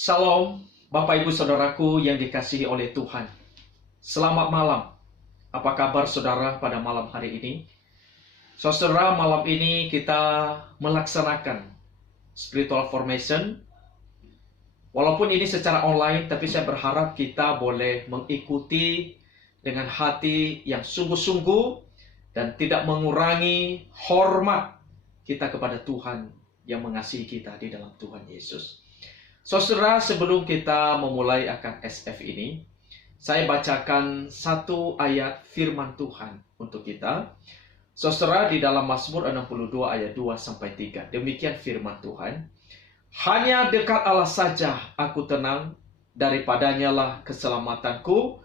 Salam, Bapak Ibu Saudaraku yang dikasihi oleh Tuhan. Selamat malam. Apa kabar saudara pada malam hari ini? Saudara, malam ini kita melaksanakan spiritual formation. Walaupun ini secara online, tapi saya berharap kita boleh mengikuti dengan hati yang sungguh-sungguh dan tidak mengurangi hormat kita kepada Tuhan yang mengasihi kita di dalam Tuhan Yesus. Saudara, sebelum kita memulai akan SF ini, saya bacakan satu ayat firman Tuhan untuk kita. Saudara, di dalam Mazmur 62 ayat 2-3. Demikian firman Tuhan. Hanya dekat Allah saja aku tenang, daripadanya lah keselamatanku.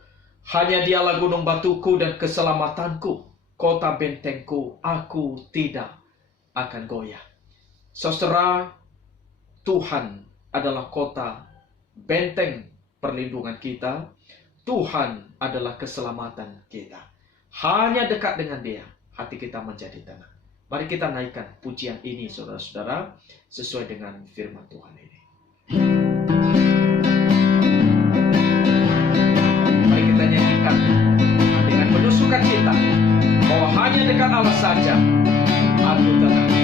Hanya dialah gunung batuku dan keselamatanku, kota bentengku, aku tidak akan goyah. Saudara, Tuhan adalah kota benteng perlindungan kita. Tuhan adalah keselamatan kita. Hanya dekat dengan Dia, hati kita menjadi tenang. Mari kita naikkan pujian ini, saudara-saudara, sesuai dengan firman Tuhan ini. Mari kita nyanyikan dengan penuh sukacita bahwa hanya dekat Allah saja aku tenang.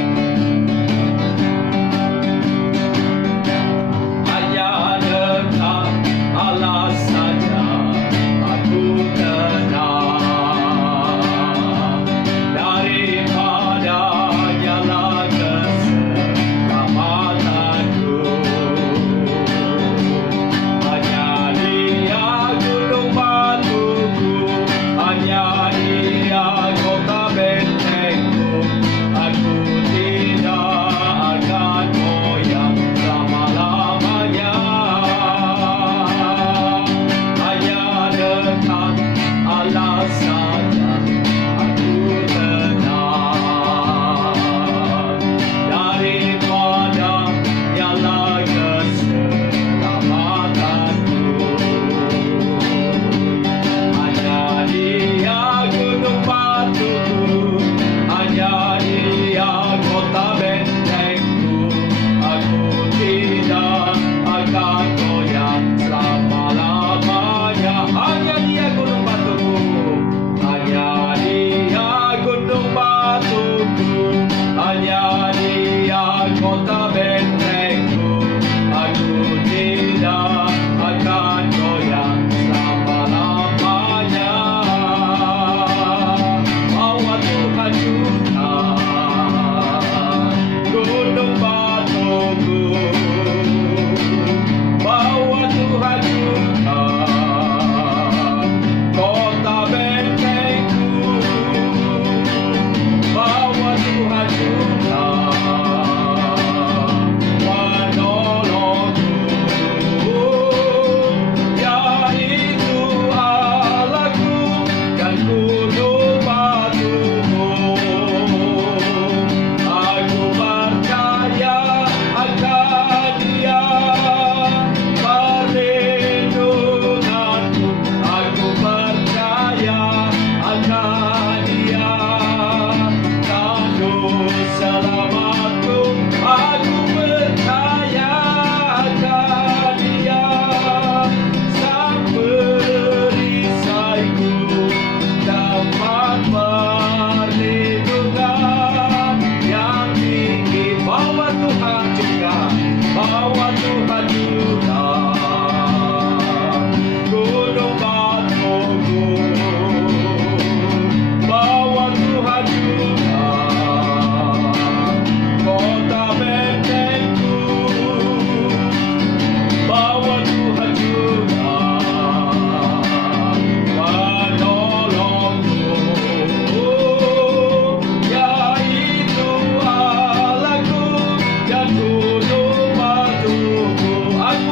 Aku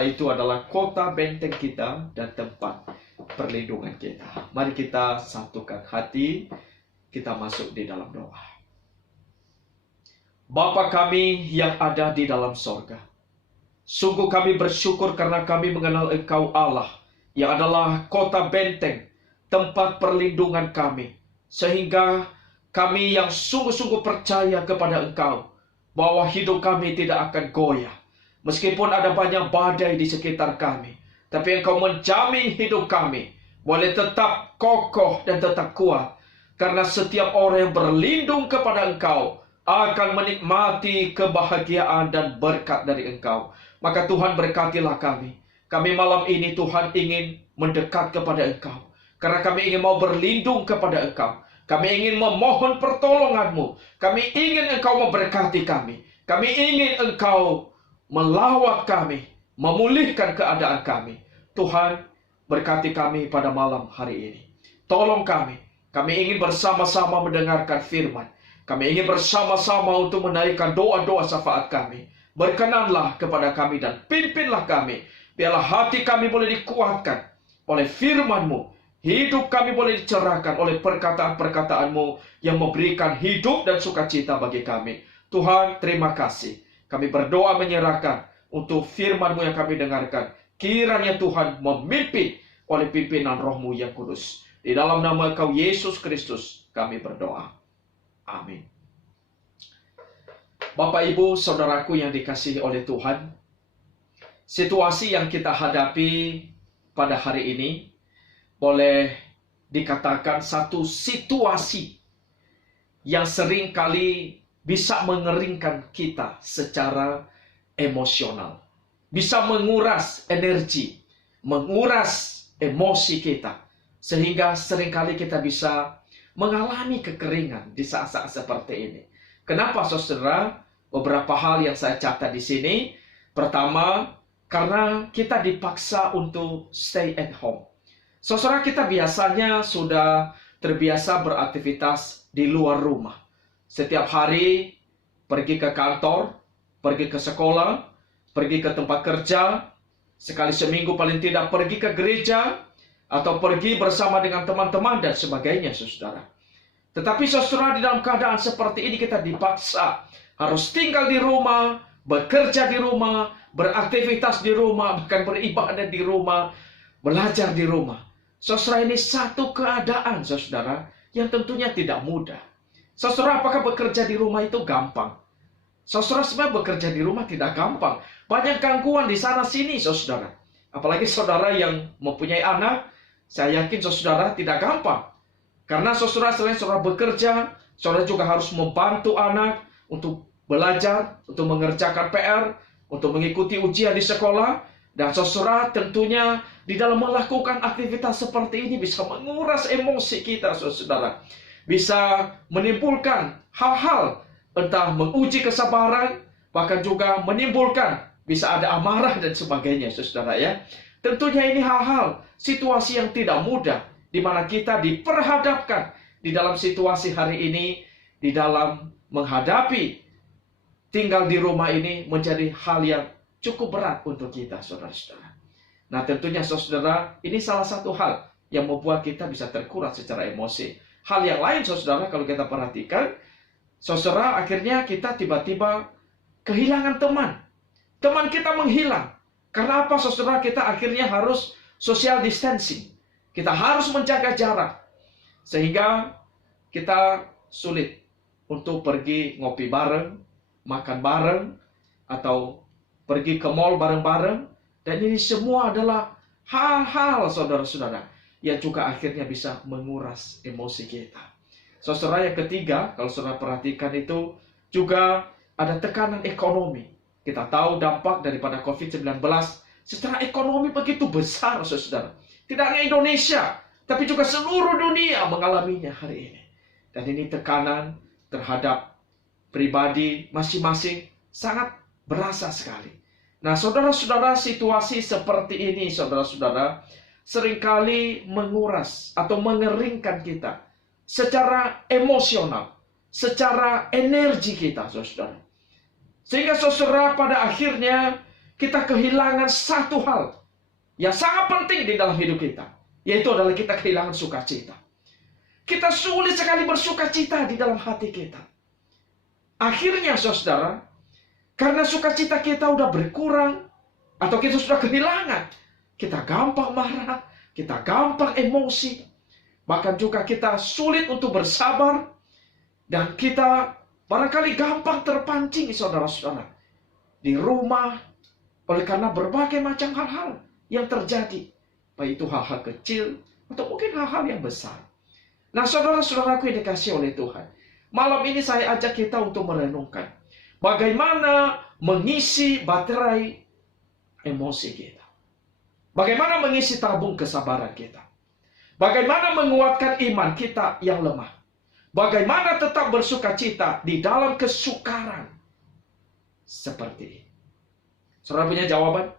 Allah itu adalah kota benteng kita dan tempat perlindungan kita. Mari kita satukan hati, kita masuk di dalam doa. Bapa kami yang ada di dalam sorga, sungguh kami bersyukur karena kami mengenal Engkau Allah, yang adalah kota benteng, tempat perlindungan kami. Sehingga kami yang sungguh-sungguh percaya kepada Engkau, bahwa hidup kami tidak akan goyah. Meskipun ada banyak badai di sekitar kami, tapi Engkau menjamin hidup kami boleh tetap kokoh dan tetap kuat. Karena setiap orang yang berlindung kepada Engkau akan menikmati kebahagiaan dan berkat dari Engkau. Maka Tuhan berkatilah kami. Kami malam ini Tuhan ingin mendekat kepada Engkau. Karena kami ingin mau berlindung kepada Engkau. Kami ingin memohon pertolongan-Mu. Kami ingin Engkau memberkati kami. Kami ingin Engkau melawat kami, memulihkan keadaan kami. Tuhan, berkati kami pada malam hari ini. Tolong kami. Kami ingin bersama-sama mendengarkan firman. Kami ingin bersama-sama untuk menaikkan doa-doa syafaat kami. Berkenanlah kepada kami dan pimpinlah kami. Biarlah hati kami boleh dikuatkan oleh firman-Mu. Hidup kami boleh dicerahkan oleh perkataan-perkataan-Mu yang memberikan hidup dan sukacita bagi kami. Tuhan, terima kasih. Kami berdoa menyerahkan untuk firman-Mu yang kami dengarkan. Kiranya Tuhan memimpin oleh pimpinan Roh-Mu yang kudus. Di dalam nama Engkau Yesus Kristus kami berdoa. Amin. Bapak, Ibu, Saudaraku yang dikasihi oleh Tuhan, situasi yang kita hadapi pada hari ini boleh dikatakan satu situasi yang sering kali bisa mengeringkan kita secara emosional. Bisa menguras energi, menguras emosi kita. Sehingga seringkali kita bisa mengalami kekeringan di saat-saat seperti ini. Kenapa, saudara? Beberapa hal yang saya catat di sini. Pertama, karena kita dipaksa untuk stay at home. Saudara, kita biasanya sudah terbiasa beraktivitas di luar rumah. Setiap hari pergi ke kantor, pergi ke sekolah, pergi ke tempat kerja, sekali seminggu paling tidak pergi ke gereja, atau pergi bersama dengan teman-teman dan sebagainya, saudara. Tetapi saudara, di dalam keadaan seperti ini kita dipaksa harus tinggal di rumah, bekerja di rumah, beraktivitas di rumah, bahkan beribadah di rumah, belajar di rumah. Saudara, ini satu keadaan, saudara, yang tentunya tidak mudah. Saudara, apakah bekerja di rumah itu gampang? Saudara, sebenarnya bekerja di rumah tidak gampang. Banyak gangguan di sana sini, saudara. Apalagi saudara yang mempunyai anak, saya yakin saudara tidak gampang. Karena saudara selain saudara bekerja, saudara juga harus membantu anak untuk belajar, untuk mengerjakan PR, untuk mengikuti ujian di sekolah. Dan saudara tentunya di dalam melakukan aktivitas seperti ini bisa menguras emosi kita, saudara. Bisa menimbulkan hal-hal, entah menguji kesabaran, bahkan juga menimbulkan bisa ada amarah dan sebagainya, saudara ya. Tentunya ini hal-hal, situasi yang tidak mudah, di mana kita diperhadapkan di dalam situasi hari ini, di dalam menghadapi tinggal di rumah ini menjadi hal yang cukup berat untuk kita, saudara-saudara. Nah, tentunya saudara, ini salah satu hal yang membuat kita bisa terkuras secara emosi. Hal yang lain, saudara, kalau kita perhatikan, saudara, akhirnya kita tiba-tiba kehilangan teman. Teman kita menghilang. Karena apa, saudara? Kita akhirnya harus social distancing. Kita harus menjaga jarak. Sehingga kita sulit untuk pergi ngopi bareng, makan bareng, atau pergi ke mall bareng-bareng. Dan ini semua adalah hal-hal, saudara-saudara, yang juga akhirnya bisa menguras emosi kita. Saudara, yang ketiga, kalau saudara perhatikan itu, juga ada tekanan ekonomi. Kita tahu dampak daripada COVID-19 secara ekonomi begitu besar, saudara. Tidak hanya Indonesia, tapi juga seluruh dunia mengalaminya hari ini. Dan ini tekanan terhadap pribadi masing-masing sangat berasa sekali. Nah, saudara-saudara, situasi seperti ini, saudara-saudara, seringkali menguras atau mengeringkan kita secara emosional, secara energi kita, saudara. Sehingga saudara, pada akhirnya kita kehilangan satu hal yang sangat penting di dalam hidup kita, yaitu adalah kita kehilangan sukacita. Kita sulit sekali bersukacita di dalam hati kita. Akhirnya saudara, karena sukacita kita udah berkurang, atau kita sudah kehilangan, kita gampang marah, kita gampang emosi, bahkan juga kita sulit untuk bersabar, dan kita barangkali gampang terpancing, saudara-saudara, di rumah, oleh karena berbagai macam hal-hal yang terjadi, baik itu hal-hal kecil, atau mungkin hal-hal yang besar. Nah, saudara-saudaraku yang dikasihi oleh Tuhan, malam ini saya ajak kita untuk merenungkan bagaimana mengisi baterai emosi kita. Bagaimana mengisi tabung kesabaran kita. Bagaimana menguatkan iman kita yang lemah. Bagaimana tetap bersukacita di dalam kesukaran seperti ini. Saudara punya jawaban?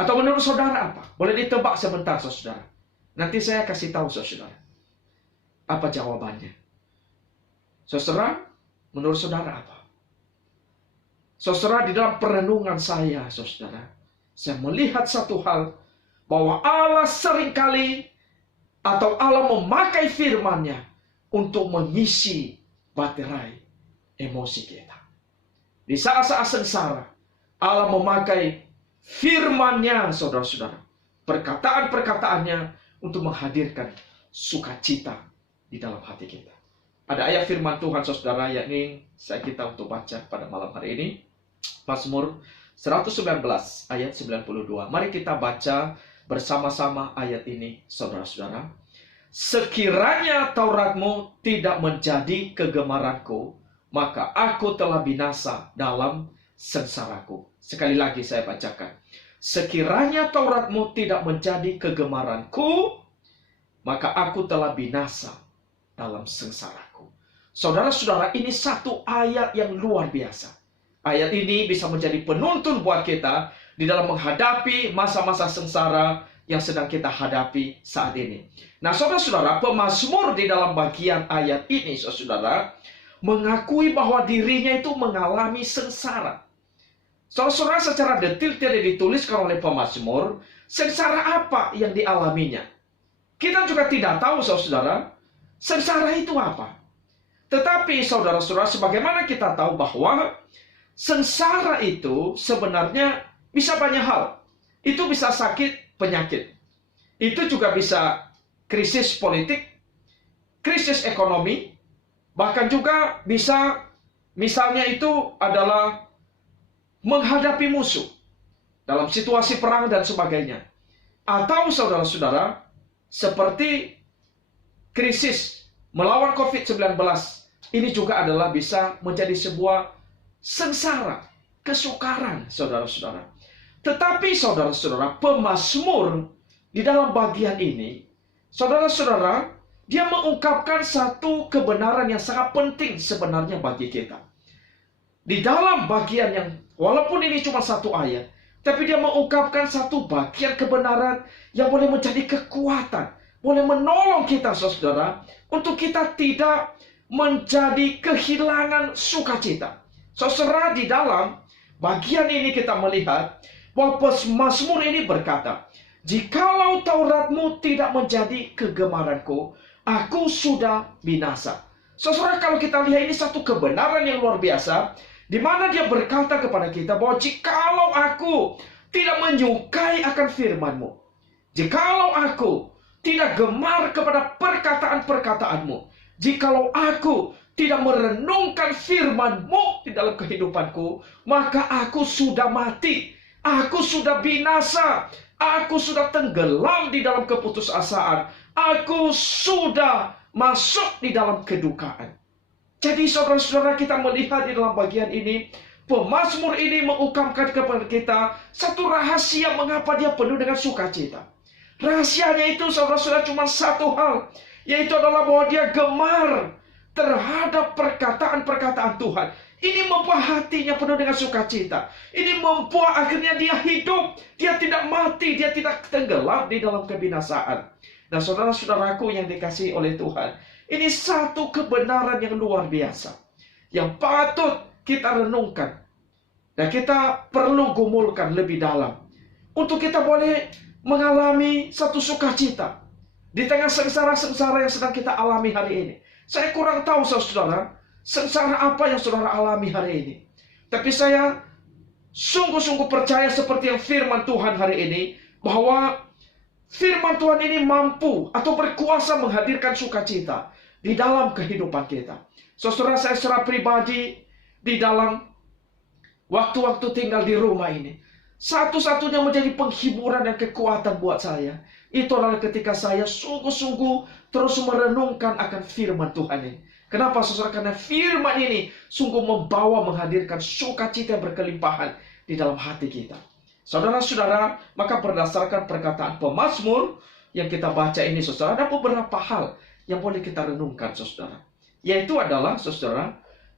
Atau menurut saudara apa? Boleh ditebak sebentar, saudara. Nanti saya kasih tahu, saudara, apa jawabannya. Saudara, menurut saudara apa? Saudara, di dalam perenungan saya, saudara, saya melihat satu hal, bahwa Allah seringkali, atau Allah memakai firman-Nya untuk mengisi baterai emosi kita. Di saat-saat sengsara, Allah memakai firman-Nya, saudara-saudara, perkataan-perkataannya untuk menghadirkan sukacita di dalam hati kita. Ada ayat firman Tuhan, saudara, yang ingin kita untuk baca pada malam hari ini. Mazmur 119 ayat 92. Mari kita baca bersama-sama ayat ini, saudara-saudara. Sekiranya Tauratmu tidak menjadi kegemaranku, maka aku telah binasa dalam sengsaraku. Sekali lagi saya bacakan. Sekiranya Tauratmu tidak menjadi kegemaranku, maka aku telah binasa dalam sengsaraku. Saudara-saudara, ini satu ayat yang luar biasa. Ayat ini bisa menjadi penuntun buat kita di dalam menghadapi masa-masa sengsara yang sedang kita hadapi saat ini. Nah, saudara-saudara, pemazmur di dalam bagian ayat ini, saudara, mengakui bahwa dirinya itu mengalami sengsara. Saudara-saudara, secara detail tidak dituliskan oleh pemazmur sengsara apa yang dialaminya. Kita juga tidak tahu, saudara, sengsara itu apa. Tetapi, saudara-saudara, sebagaimana kita tahu bahwa sengsara itu sebenarnya bisa banyak hal. Itu bisa sakit, penyakit. Itu juga bisa krisis politik, krisis ekonomi, bahkan juga bisa, misalnya itu adalah menghadapi musuh dalam situasi perang dan sebagainya. Atau saudara-saudara, seperti krisis melawan COVID-19, ini juga adalah bisa menjadi sebuah sengsara, kesukaran, saudara-saudara. Tetapi saudara-saudara, pemazmur di dalam bagian ini, saudara-saudara, dia mengungkapkan satu kebenaran yang sangat penting sebenarnya bagi kita. Di dalam bagian yang, walaupun ini cuma satu ayat, tapi dia mengungkapkan satu bagian kebenaran yang boleh menjadi kekuatan, boleh menolong kita, saudara, untuk kita tidak menjadi kehilangan sukacita. Saudara, di dalam bagian ini kita melihat bahwa pemazmur ini berkata, jikalau Tauratmu tidak menjadi kegemaranku, aku sudah binasa. Saudara, kalau kita lihat ini satu kebenaran yang luar biasa, di mana dia berkata kepada kita bahwa jikalau aku tidak menyukai akan firman-Mu, jikalau aku tidak gemar kepada perkataan-perkataan-Mu, jikalau aku tidak merenungkan firman-Mu di dalam kehidupanku, maka aku sudah mati, aku sudah binasa, aku sudah tenggelam di dalam keputusasaan, aku sudah masuk di dalam kedukaan. Jadi saudara-saudara, kita melihat di dalam bagian ini, pemazmur ini mengungkapkan kepada kita satu rahasia mengapa dia penuh dengan sukacita. Rahasianya itu, saudara-saudara, cuma satu hal, yaitu adalah bahwa dia gemar terhadap perkataan-perkataan Tuhan. Ini membuat hatinya penuh dengan sukacita. Ini membuat akhirnya dia hidup, dia tidak mati, dia tidak tenggelam di dalam kebinasaan. Nah, saudara-saudaraku yang dikasihi oleh Tuhan, ini satu kebenaran yang luar biasa, yang patut kita renungkan. Dan kita perlu gumulkan lebih dalam untuk kita boleh mengalami satu sukacita di tengah sengsara-sengsara yang sedang kita alami hari ini. Saya kurang tahu saudara, sengsara apa yang saudara alami hari ini. Tapi saya sungguh-sungguh percaya seperti yang firman Tuhan hari ini, bahwa firman Tuhan ini mampu atau berkuasa menghadirkan sukacita di dalam kehidupan kita. Saudara, saya secara pribadi di dalam waktu-waktu tinggal di rumah ini, satu-satunya menjadi penghiburan dan kekuatan buat saya, itu adalah ketika saya sungguh-sungguh terus merenungkan akan firman Tuhan ini. Kenapa saudara? Karena firman ini sungguh membawa menghadirkan sukacita yang berkelimpahan di dalam hati kita. Saudara-saudara, maka berdasarkan perkataan pemazmur yang kita baca ini, saudara, ada beberapa hal yang boleh kita renungkan, saudara. Yaitu adalah, saudara,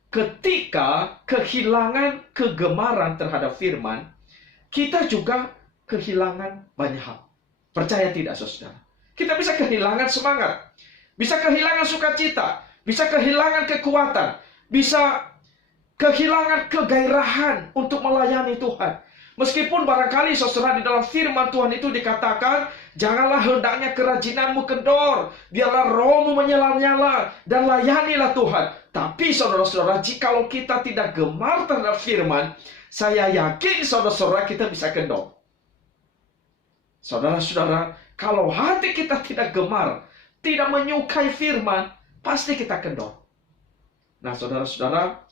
ketika kehilangan kegemaran terhadap firman, kita juga kehilangan banyak hal. Percaya tidak, saudara? Kita bisa kehilangan semangat, bisa kehilangan sukacita, bisa kehilangan kekuatan, bisa kehilangan kegairahan untuk melayani Tuhan. Meskipun barangkali saudara di dalam firman Tuhan itu dikatakan, janganlah hendaknya kerajinanmu kendor, biarlah rohmu menyala-nyala, dan layanilah Tuhan. Tapi saudara-saudara, jikalau kita tidak gemar terhadap firman, saya yakin saudara-saudara kita bisa kendor. Saudara-saudara, kalau hati kita tidak gemar, tidak menyukai firman, pasti kita kendor. Nah, saudara-saudara,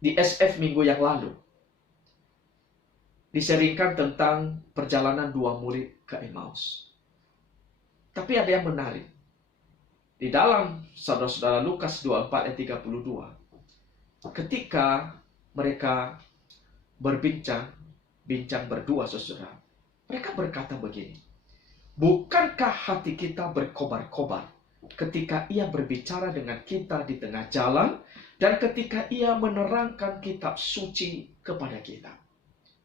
di SF minggu yang lalu diseringkan tentang perjalanan dua murid ke Emmaus. Tapi ada yang menarik. Di dalam saudara-saudara Lukas 24 ayat 32, ketika mereka bincang berdua, saudara, mereka berkata begini, bukankah hati kita berkobar-kobar ketika ia berbicara dengan kita di tengah jalan, dan ketika ia menerangkan kitab suci kepada kita?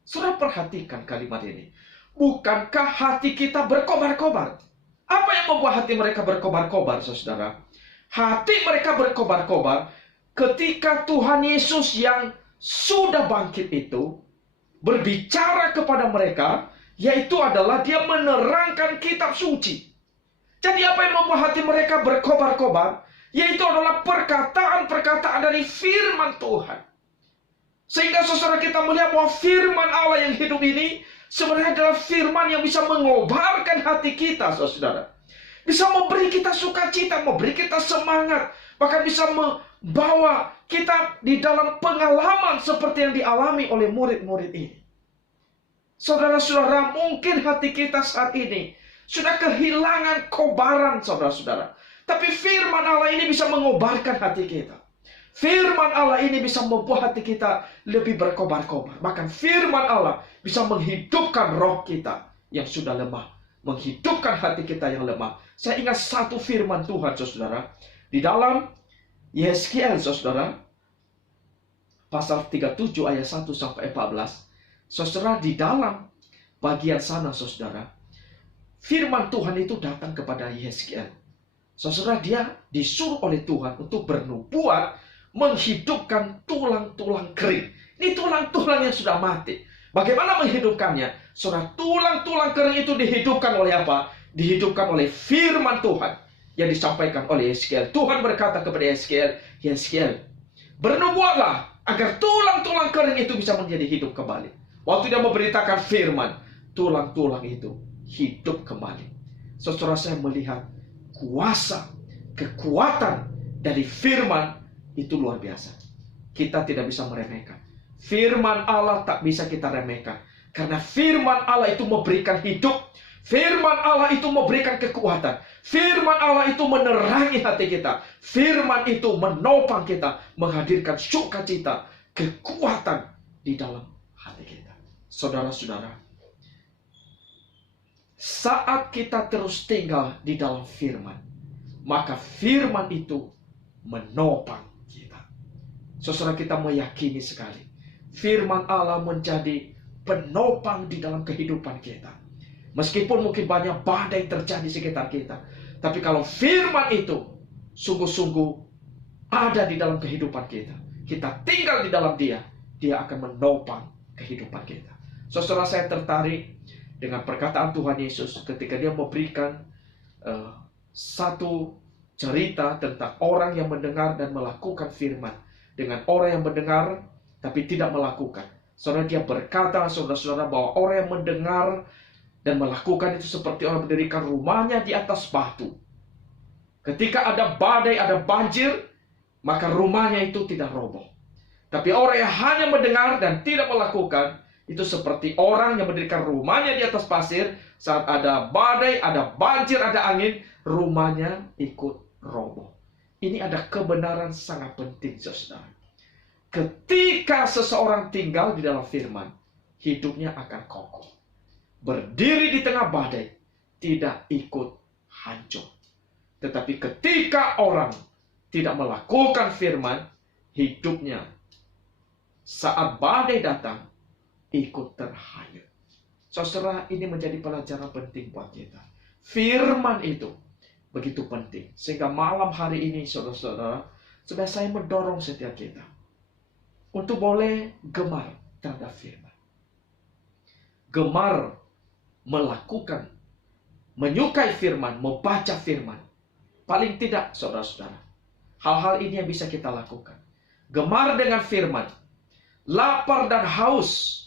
Saudara, perhatikan kalimat ini. Bukankah hati kita berkobar-kobar? Apa yang membuat hati mereka berkobar-kobar, saudara? Hati mereka berkobar-kobar ketika Tuhan Yesus yang sudah bangkit itu berbicara kepada mereka, yaitu adalah dia menerangkan kitab suci. Jadi apa yang membuat hati mereka berkobar-kobar? Yaitu adalah perkataan-perkataan dari firman Tuhan. Sehingga saudara, kita melihat bahwa firman Allah yang hidup ini sebenarnya adalah firman yang bisa mengobarkan hati kita, saudara. Bisa memberi kita sukacita, memberi kita semangat, bahkan bisa membawa kita di dalam pengalaman seperti yang dialami oleh murid-murid ini. Saudara-saudara, mungkin hati kita saat ini sudah kehilangan kobaran, saudara-saudara. Tapi firman Allah ini bisa mengobarkan hati kita. Firman Allah ini bisa membuat hati kita lebih berkobar-kobar. Bahkan firman Allah bisa menghidupkan roh kita yang sudah lemah, menghidupkan hati kita yang lemah. Saya ingat satu firman Tuhan, saudara, di dalam Yeskiel, saudara, pasal 37 ayat 1 sampai 14. Saudara, di dalam bagian sana, saudara, firman Tuhan itu datang kepada Yeskiel. Saudara, dia disuruh oleh Tuhan untuk bernubuat menghidupkan tulang-tulang kering. Ini tulang-tulang yang sudah mati. Bagaimana menghidupkannya? Saudara, tulang-tulang kering itu dihidupkan oleh apa? Dihidupkan oleh firman Tuhan yang disampaikan oleh Yeskiel. Tuhan berkata kepada Yeskiel, Yeskiel, bernubuatlah agar tulang-tulang kering itu bisa menjadi hidup kembali. Waktu dia memberitakan firman, tulang-tulang itu hidup kembali. Saudara, saya melihat kuasa, kekuatan dari firman itu luar biasa. Kita tidak bisa meremehkan. Firman Allah tak bisa kita remehkan. Karena firman Allah itu memberikan hidup. Firman Allah itu memberikan kekuatan. Firman Allah itu menerangi hati kita. Firman itu menopang kita, menghadirkan sukacita, kekuatan di dalam hati kita. Saudara-saudara, saat kita terus tinggal di dalam firman, maka firman itu menopang kita. Saudara, kita meyakini sekali firman Allah menjadi penopang di dalam kehidupan kita. Meskipun mungkin banyak badai terjadi di sekitar kita, tapi kalau firman itu sungguh-sungguh ada di dalam kehidupan kita, kita tinggal di dalam Dia, dia akan menopang kehidupan kita. Saudara, saya tertarik dengan perkataan Tuhan Yesus ketika dia memberikan satu cerita tentang orang yang mendengar dan melakukan firman, dengan orang yang mendengar tapi tidak melakukan. Saudara, dia berkata, saudara-saudara, bahwa orang yang mendengar dan melakukan itu seperti orang mendirikan rumahnya di atas batu. Ketika ada badai, ada banjir, maka rumahnya itu tidak roboh. Tapi orang yang hanya mendengar dan tidak melakukan, itu seperti orang yang mendirikan rumahnya di atas pasir. Saat ada badai, ada banjir, ada angin, rumahnya ikut roboh. Ini ada kebenaran sangat penting, saudara. Ketika seseorang tinggal di dalam firman, hidupnya akan kokoh. Berdiri di tengah badai, tidak ikut hancur. Tetapi ketika orang tidak melakukan firman, hidupnya saat badai datang, ikut terhanyut. Saudara, ini menjadi pelajaran penting buat kita. Firman itu begitu penting. Sehingga malam hari ini, saudara-saudara, sebenarnya saya mendorong setiap kita untuk boleh gemar terhadap firman. Gemar melakukan, menyukai firman, membaca firman. Paling tidak, saudara-saudara, hal-hal ini yang bisa kita lakukan. Gemar dengan firman, lapar dan haus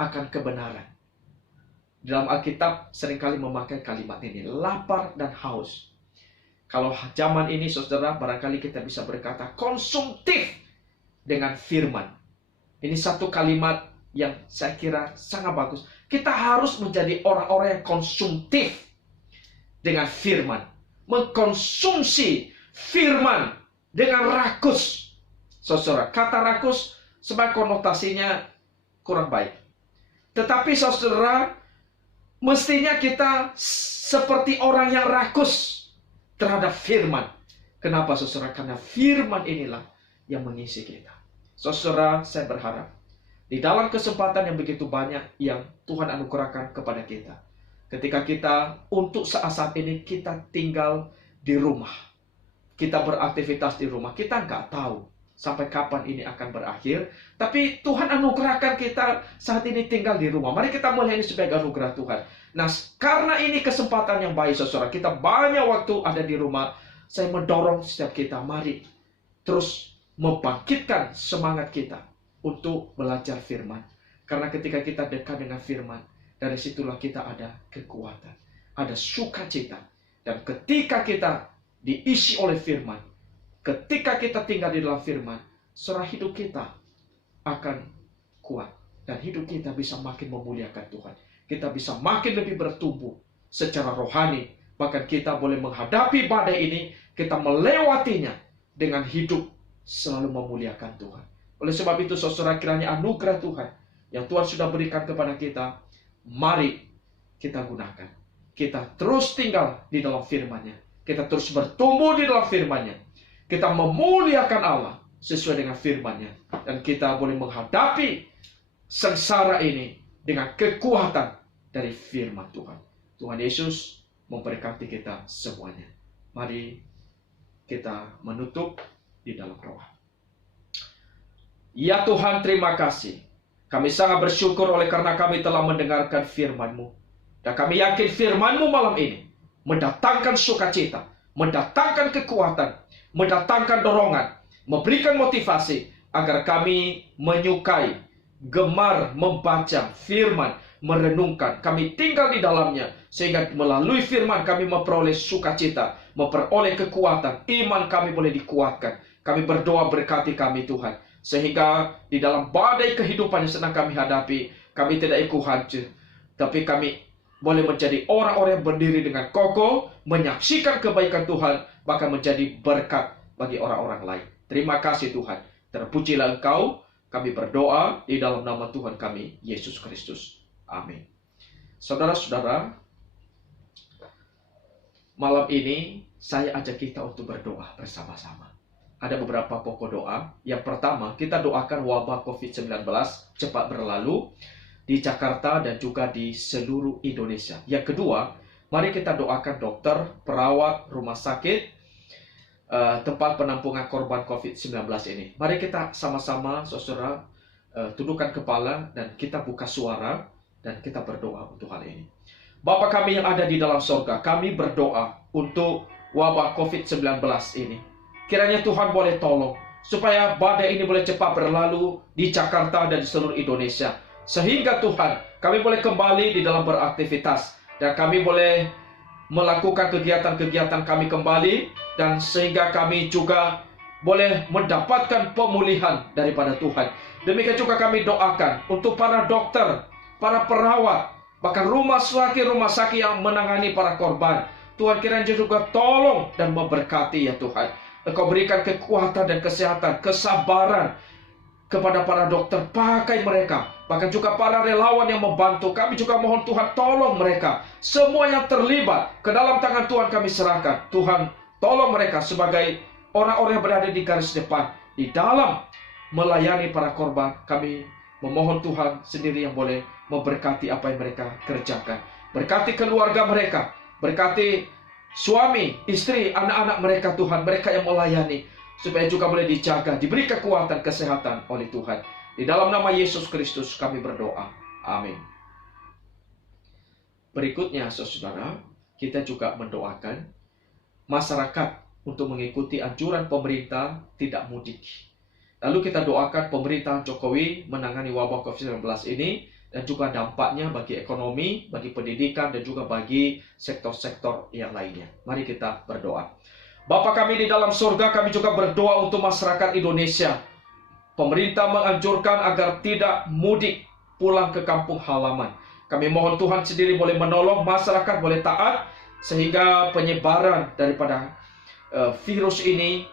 akan kebenaran. Dalam Alkitab seringkali memakai kalimat ini, lapar dan haus. Kalau zaman ini, saudara, barangkali kita bisa berkata konsumtif dengan firman. Ini satu kalimat yang saya kira sangat bagus. Kita harus menjadi orang-orang yang konsumtif dengan firman. Mengkonsumsi firman dengan rakus. Saudara, kata rakus sebagai konotasinya kurang baik. Tetapi saudara, mestinya kita seperti orang yang rakus terhadap firman. Kenapa, saudara? Karena firman inilah yang mengisi kita. Saudara, saya berharap di dalam kesempatan yang begitu banyak yang Tuhan anugerahkan kepada kita, ketika kita untuk saat ini kita tinggal di rumah, kita beraktivitas di rumah, kita nggak tahu sampai kapan ini akan berakhir. Tapi Tuhan anugerahkan kita saat ini tinggal di rumah. Mari kita melihat ini sebagai anugerah Tuhan. Nah, karena ini kesempatan yang baik, saudara, kita banyak waktu ada di rumah. Saya mendorong setiap kita, mari terus membangkitkan semangat kita untuk belajar firman. Karena ketika kita dekat dengan firman, dari situlah kita ada kekuatan, ada sukacita. Dan ketika kita diisi oleh firman, ketika kita tinggal di dalam firman, saudara, hidup kita akan kuat. Dan hidup kita bisa makin memuliakan Tuhan. Kita bisa makin lebih bertumbuh secara rohani. Bahkan kita boleh menghadapi badai ini, kita melewatinya dengan hidup selalu memuliakan Tuhan. Oleh sebab itu, saudara, kiranya anugerah Tuhan yang Tuhan sudah berikan kepada kita, mari kita gunakan. Kita terus tinggal di dalam firman-Nya. Kita terus bertumbuh di dalam firman-Nya. Kita memuliakan Allah sesuai dengan firman-Nya. Dan kita boleh menghadapi sengsara ini dengan kekuatan dari firman Tuhan. Tuhan Yesus memberkati kita semuanya. Mari kita menutup di dalam doa. Ya Tuhan, terima kasih. Kami sangat bersyukur oleh karena kami telah mendengarkan firman-Mu. Dan kami yakin firman-Mu malam ini mendatangkan sukacita, mendatangkan kekuatan, mendatangkan dorongan, memberikan motivasi agar kami menyukai, gemar membaca firman, merenungkan, kami tinggal di dalamnya, sehingga melalui firman kami memperoleh sukacita, memperoleh kekuatan, iman kami boleh dikuatkan. Kami berdoa, berkati kami Tuhan, sehingga di dalam badai kehidupan yang sedang kami hadapi, kami tidak ikut hancur, tapi kami boleh menjadi orang-orang yang berdiri dengan kokoh, menyaksikan kebaikan Tuhan, bahkan menjadi berkat bagi orang-orang lain. Terima kasih Tuhan, terpujilah Engkau. Kami berdoa di dalam nama Tuhan kami, Yesus Kristus. Amin. Saudara-saudara, malam ini saya ajak kita untuk berdoa bersama-sama. Ada beberapa pokok doa. Yang pertama, kita doakan wabah COVID-19 cepat berlalu di Jakarta dan juga di seluruh Indonesia. Yang kedua, mari kita doakan dokter, perawat, rumah sakit, tempat penampungan korban COVID-19 ini. Mari kita sama-sama, saudara, tundukkan kepala dan kita buka suara dan kita berdoa untuk hal ini. Bapa kami yang ada di dalam sorga, kami berdoa untuk wabah COVID-19 ini. Kiranya Tuhan boleh tolong supaya badai ini boleh cepat berlalu di Jakarta dan di seluruh Indonesia. Sehingga Tuhan, kami boleh kembali di dalam beraktivitas dan kami boleh melakukan kegiatan-kegiatan kami kembali, dan sehingga kami juga boleh mendapatkan pemulihan daripada Tuhan. Demikian juga kami doakan untuk para dokter, para perawat, bahkan rumah sakit yang menangani para korban. Tuhan kiranya juga tolong dan memberkati ya Tuhan. Engkau berikan kekuatan dan kesehatan, kesabaran kepada para dokter, pakai mereka. Bahkan juga para relawan yang membantu, kami juga mohon Tuhan tolong mereka. Semua yang terlibat ke dalam tangan Tuhan kami serahkan. Tuhan tolong mereka sebagai orang-orang yang berada di garis depan di dalam melayani para korban. Kami memohon Tuhan sendiri yang boleh memberkati apa yang mereka kerjakan. Berkati keluarga mereka, berkati suami, istri, anak-anak mereka Tuhan, mereka yang melayani, supaya juga boleh dijaga, diberi kekuatan, kesehatan oleh Tuhan. Di dalam nama Yesus Kristus kami berdoa. Amin. Berikutnya, saudara, kita juga mendoakan masyarakat untuk mengikuti anjuran pemerintah tidak mudik. Lalu kita doakan pemerintahan Jokowi menangani wabah COVID-19 ini dan juga dampaknya bagi ekonomi, bagi pendidikan, dan juga bagi sektor-sektor yang lainnya. Mari kita berdoa. Bapa kami di dalam surga, kami juga berdoa untuk masyarakat Indonesia. Pemerintah menganjurkan agar tidak mudik pulang ke kampung halaman. Kami mohon Tuhan sendiri boleh menolong masyarakat, boleh taat, sehingga penyebaran daripada virus ini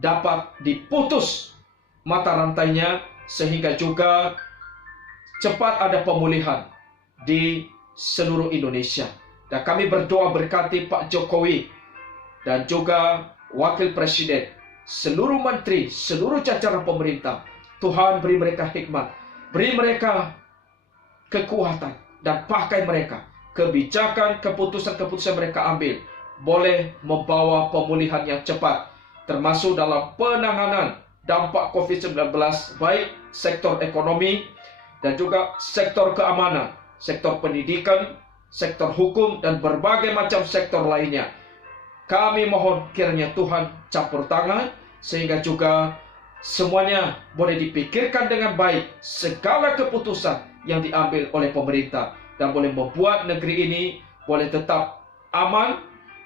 dapat diputus mata rantainya, sehingga juga cepat ada pemulihan di seluruh Indonesia. Dan kami berdoa berkati Pak Jokowi dan juga Wakil Presiden, seluruh menteri, seluruh jajaran pemerintah. Tuhan beri mereka hikmat, beri mereka kekuatan, dan pakai mereka. Kebijakan, keputusan-keputusan mereka ambil boleh membawa pemulihan yang cepat, termasuk dalam penanganan dampak COVID-19, baik sektor ekonomi dan juga sektor keamanan, sektor pendidikan, sektor hukum, dan berbagai macam sektor lainnya. Kami mohon kiranya Tuhan campur tangan, sehingga juga semuanya boleh dipikirkan dengan baik, segala keputusan yang diambil oleh pemerintah, dan boleh membuat negeri ini boleh tetap aman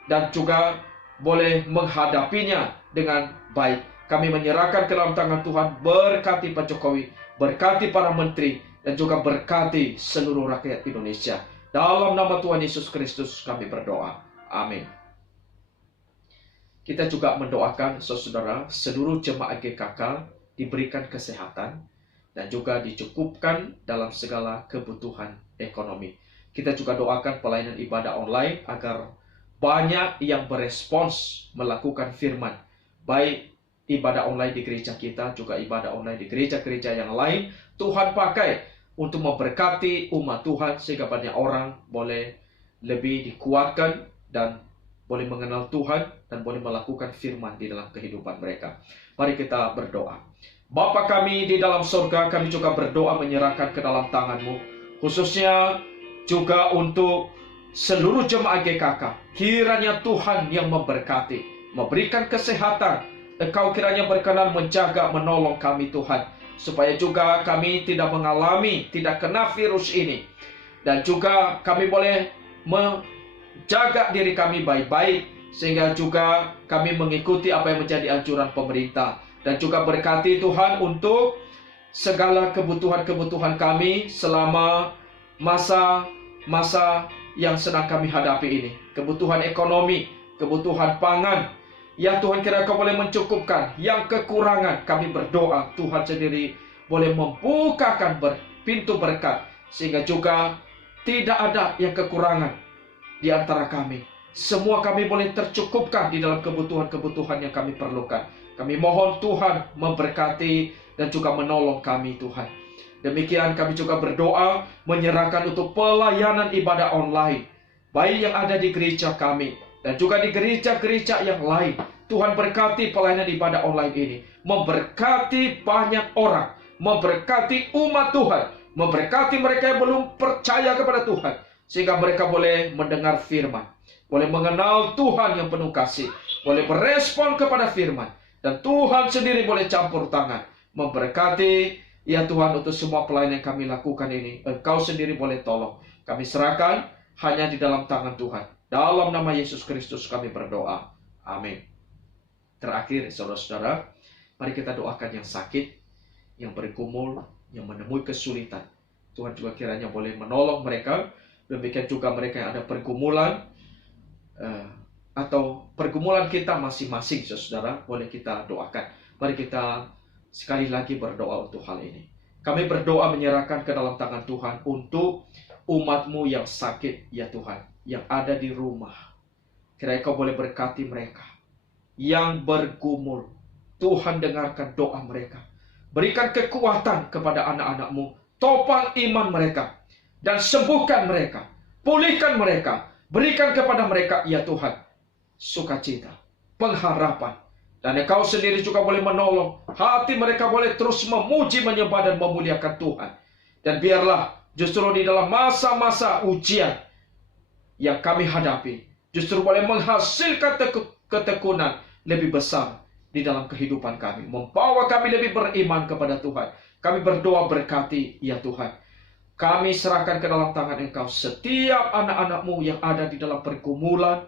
dan juga boleh menghadapinya dengan baik. Kami menyerahkan ke dalam tangan Tuhan, berkati Pak Jokowi, berkati para menteri, dan juga berkati seluruh rakyat Indonesia. Dalam nama Tuhan Yesus Kristus kami berdoa. Amin. Kita juga mendoakan saudara seluruh jemaat GKK diberikan kesehatan dan juga dicukupkan dalam segala kebutuhan ekonomi. Kita juga doakan pelayanan ibadah online agar banyak yang berespons melakukan firman, baik ibadah online di gereja kita, juga ibadah online di gereja-gereja yang lain. Tuhan pakai untuk memberkati umat Tuhan, sehingga banyak orang boleh lebih dikuatkan dan boleh mengenal Tuhan dan boleh melakukan firman di dalam kehidupan mereka. Mari kita berdoa. Bapa kami di dalam surga, kami juga berdoa menyerahkan ke dalam tangan-Mu, khususnya juga untuk seluruh jemaat GKK. Kiranya Tuhan yang memberkati, memberikan kesehatan. Engkau kiranya berkenan menjaga, menolong kami Tuhan, supaya juga kami tidak mengalami, tidak kena virus ini. Dan juga kami boleh menjaga diri kami baik-baik, sehingga juga kami mengikuti apa yang menjadi anjuran pemerintah. Dan juga berkati Tuhan untuk segala kebutuhan-kebutuhan kami selama masa yang sedang kami hadapi ini. Kebutuhan ekonomi, kebutuhan pangan. Ya Tuhan, kira Kau boleh mencukupkan. Yang kekurangan kami berdoa Tuhan sendiri boleh membukakan pintu berkat, sehingga juga tidak ada yang kekurangan di antara kami. Semua kami boleh tercukupkan di dalam kebutuhan-kebutuhan yang kami perlukan. Kami mohon Tuhan memberkati dan juga menolong kami Tuhan. Demikian kami juga berdoa menyerahkan untuk pelayanan ibadah online, baik yang ada di gereja kami dan juga di gereja-gereja yang lain. Tuhan berkati pelayanan ibadah online ini, memberkati banyak orang, memberkati umat Tuhan, memberkati mereka yang belum percaya kepada Tuhan, sehingga mereka boleh mendengar firman, boleh mengenal Tuhan yang penuh kasih, boleh berespon kepada firman, dan Tuhan sendiri boleh campur tangan, memberkati. Ya Tuhan, untuk semua pelayanan yang kami lakukan ini, Engkau sendiri boleh tolong. Kami serahkan hanya di dalam tangan Tuhan. Dalam nama Yesus Kristus kami berdoa. Amin. Terakhir, saudara-saudara, mari kita doakan yang sakit, yang bergumul, yang menemui kesulitan. Tuhan juga kiranya boleh menolong mereka. Demikian juga mereka yang ada pergumulan, atau pergumulan kita masing-masing, saudara, boleh kita doakan. Mari kita sekali lagi berdoa untuk hal ini. Kami berdoa menyerahkan ke dalam tangan Tuhan untuk umat-Mu yang sakit, ya Tuhan, yang ada di rumah. Kiranya Kau boleh berkati mereka yang bergumul. Tuhan, dengarkan doa mereka. Berikan kekuatan kepada anak-anak-Mu. Topang iman mereka dan sembuhkan mereka. Pulihkan mereka. Berikan kepada mereka, ya Tuhan, sukacita, pengharapan. Dan Engkau sendiri juga boleh menolong. Hati mereka boleh terus memuji, menyembah, dan memuliakan Tuhan. Dan biarlah justru di dalam masa-masa ujian yang kami hadapi, justru boleh menghasilkan ketekunan lebih besar di dalam kehidupan kami. Membawa kami lebih beriman kepada Tuhan. Kami berdoa berkati, ya Tuhan. Kami serahkan ke dalam tangan Engkau setiap anak-anak-Mu yang ada di dalam pergumulan.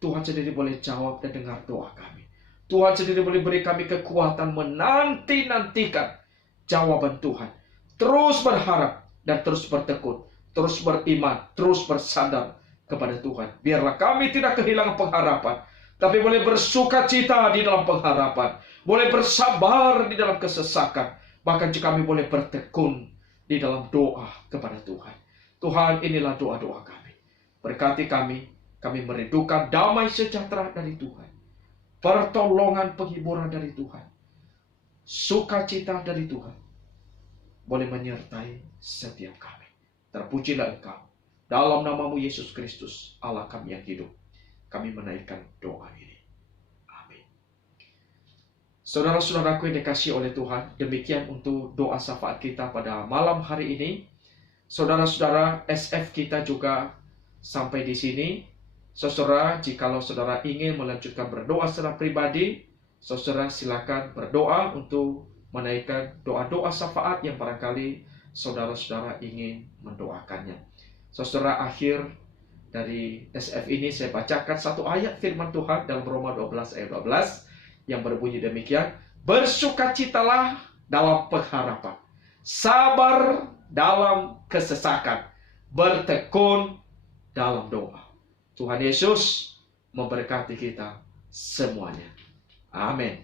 Tuhan sendiri boleh jawab dan dengar doa kami. Tuhan sendiri boleh beri kami kekuatan menanti-nantikan jawaban Tuhan. Terus berharap dan terus bertekun. Terus beriman, terus bersandar kepada Tuhan. Biarlah kami tidak kehilangan pengharapan, tapi boleh bersuka cita di dalam pengharapan. Boleh bersabar di dalam kesesakan. Bahkan jika kami boleh bertekun di dalam doa kepada Tuhan. Tuhan, inilah doa-doa kami. Berkati kami. Kami merindukan damai sejahtera dari Tuhan. Pertolongan, penghiburan dari Tuhan. Sukacita dari Tuhan. Boleh menyertai setiap kami. Terpujilah Engkau. Dalam nama-Mu Yesus Kristus, Allah kami yang hidup. Kami menaikkan doa ini. Amin. Saudara-saudaraku yang dikasihi oleh Tuhan, demikian untuk doa syafaat kita pada malam hari ini. Saudara-saudara, SF kita juga sampai di sini. Saudara, jikalau saudara ingin melanjutkan berdoa secara pribadi, saudara silakan berdoa untuk menaikkan doa-doa syafaat yang barangkali saudara-saudara ingin mendoakannya. Saudara, akhir dari SF ini saya bacakan satu ayat firman Tuhan dalam Roma 12 ayat 12 yang berbunyi demikian. Bersukacitalah dalam pengharapan, sabar dalam kesesakan, bertekun dalam doa. Tuhan Yesus memberkati kita semuanya. Amin.